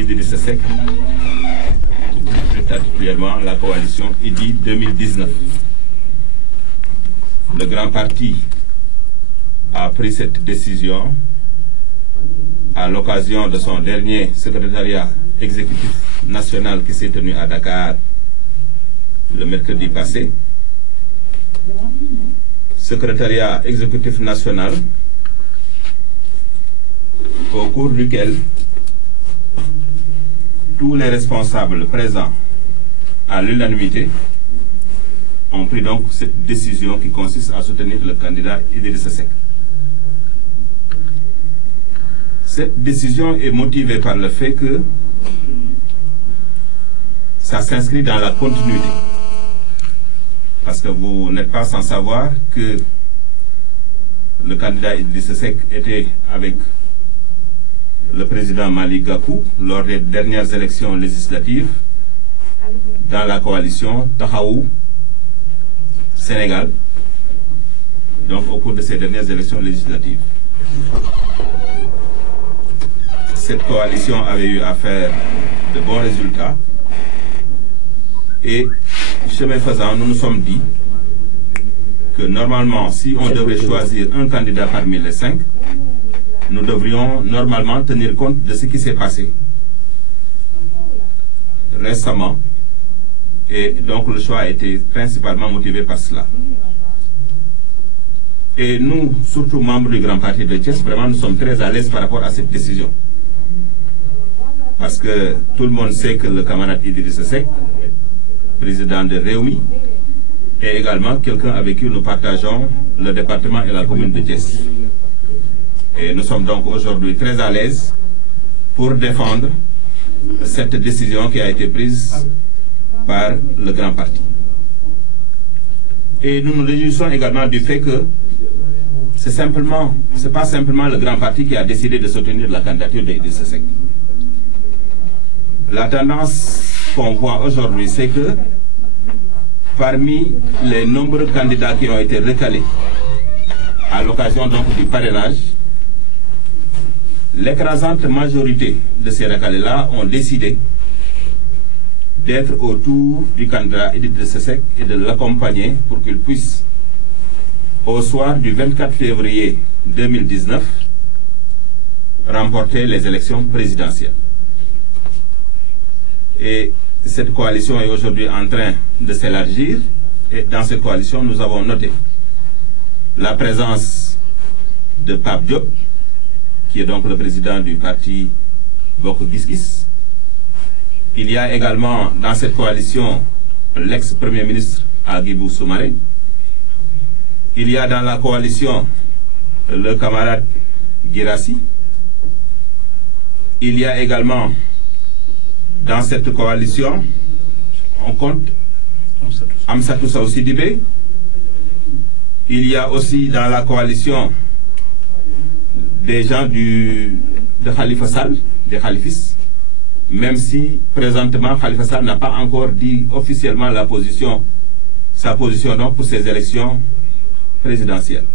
Idrissa Seck, plus particulièrement la coalition IDI 2019. Le grand parti a pris cette décision à l'occasion de son dernier secrétariat exécutif national qui s'est tenu à Dakar le mercredi passé. Secrétariat exécutif national au cours duquel tous les responsables présents à l'unanimité ont pris donc cette décision qui consiste à soutenir le candidat Idrissa Seck. Cette décision est motivée par le fait que ça s'inscrit dans la continuité. Parce que vous n'êtes pas sans savoir que le candidat Idrissa Seck était avec le président Malick Gakou lors des dernières élections législatives dans la coalition Taxawu Sénégal, donc au cours de ces dernières élections législatives. Cette coalition avait eu à faire de bons résultats et, chemin faisant, nous nous sommes dit que normalement, si on devait choisir un candidat parmi les 5, nous devrions normalement tenir compte de ce qui s'est passé récemment. Et donc le choix a été principalement motivé par cela. Et nous, surtout membres du Grand Parti de Thiès, vraiment nous sommes très à l'aise par rapport à cette décision. Parce que tout le monde sait que le camarade Idrissa Seck, président de Rewmi, est également quelqu'un avec qui nous partageons le département et la commune de Thiès. Et nous sommes donc aujourd'hui très à l'aise pour défendre cette décision qui a été prise par le grand parti. Et nous nous réjouissons également du fait que c'est pas simplement le grand parti qui a décidé de soutenir la candidature d'Idrissa Seck. La tendance qu'on voit aujourd'hui, c'est que parmi les nombreux candidats qui ont été recalés à l'occasion donc du parrainage, l'écrasante majorité de ces recalés-là ont décidé d'être autour du candidat Idrissa Seck et de l'accompagner pour qu'il puisse, au soir du 24 février 2019, remporter les élections présidentielles. Et cette coalition est aujourd'hui en train de s'élargir. Et dans cette coalition, nous avons noté la présence de Pape Diop, qui est donc le président du parti Bokk Gis Gis. Il y a également dans cette coalition l'ex-premier ministre Hadjibou Soumaré. Il y a dans la coalition le camarade Guirassy. Il y a également dans cette coalition, on compte Amsatou Sow Sidibé. Il y a aussi dans la coalition des gens de Khalifa Sall, des Khalifistes, même si présentement Khalifa Sall n'a pas encore dit officiellement sa position donc pour ces élections présidentielles.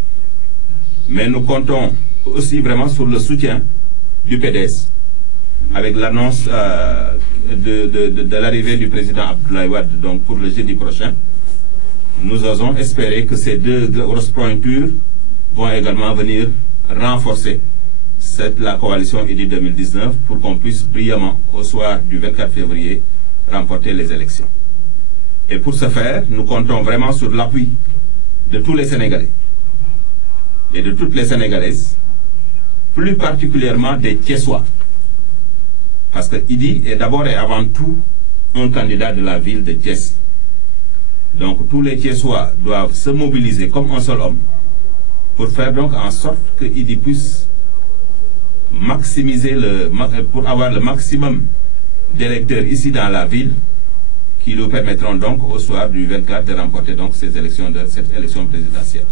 Mais nous comptons aussi vraiment sur le soutien du PDS avec l'annonce de l'arrivée du président Abdoulaye Wade donc pour le jeudi prochain. Nous osons espérer que ces deux grosses pointures vont également venir renforcer la coalition IDI 2019 pour qu'on puisse brillamment, au soir du 24 février, remporter les élections. Et pour ce faire, nous comptons vraiment sur l'appui de tous les Sénégalais et de toutes les Sénégalaises, plus particulièrement des Thiessois. Parce que IDI est d'abord et avant tout un candidat de la ville de Thiès. Donc tous les Thiessois doivent se mobiliser comme un seul homme pour faire donc en sorte que IDI puisse maximiser pour avoir le maximum d'électeurs ici dans la ville qui nous permettront donc au soir du 24 de remporter donc cette élection présidentielle.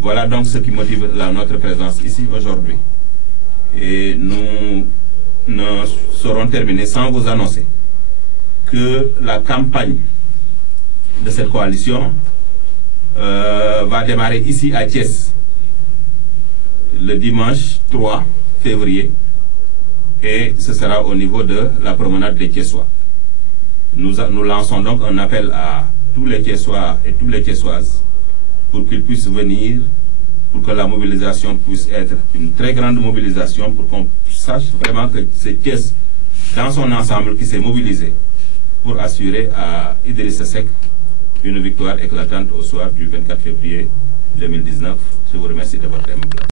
Voilà donc ce qui motive notre présence ici aujourd'hui. Et nous ne saurons terminer sans vous annoncer que la campagne de cette coalition va démarrer ici à Thiès le dimanche 3 février et ce sera au niveau de la promenade des Thiessois. Nous lançons donc un appel à tous les Thiessois et toutes les Thiessoises pour qu'ils puissent venir, pour que la mobilisation puisse être une très grande mobilisation, pour qu'on sache vraiment que c'est Thiès dans son ensemble qui s'est mobilisé pour assurer à Idrissa Seck une victoire éclatante au soir du 24 février 2019. Je vous remercie de votre aimable.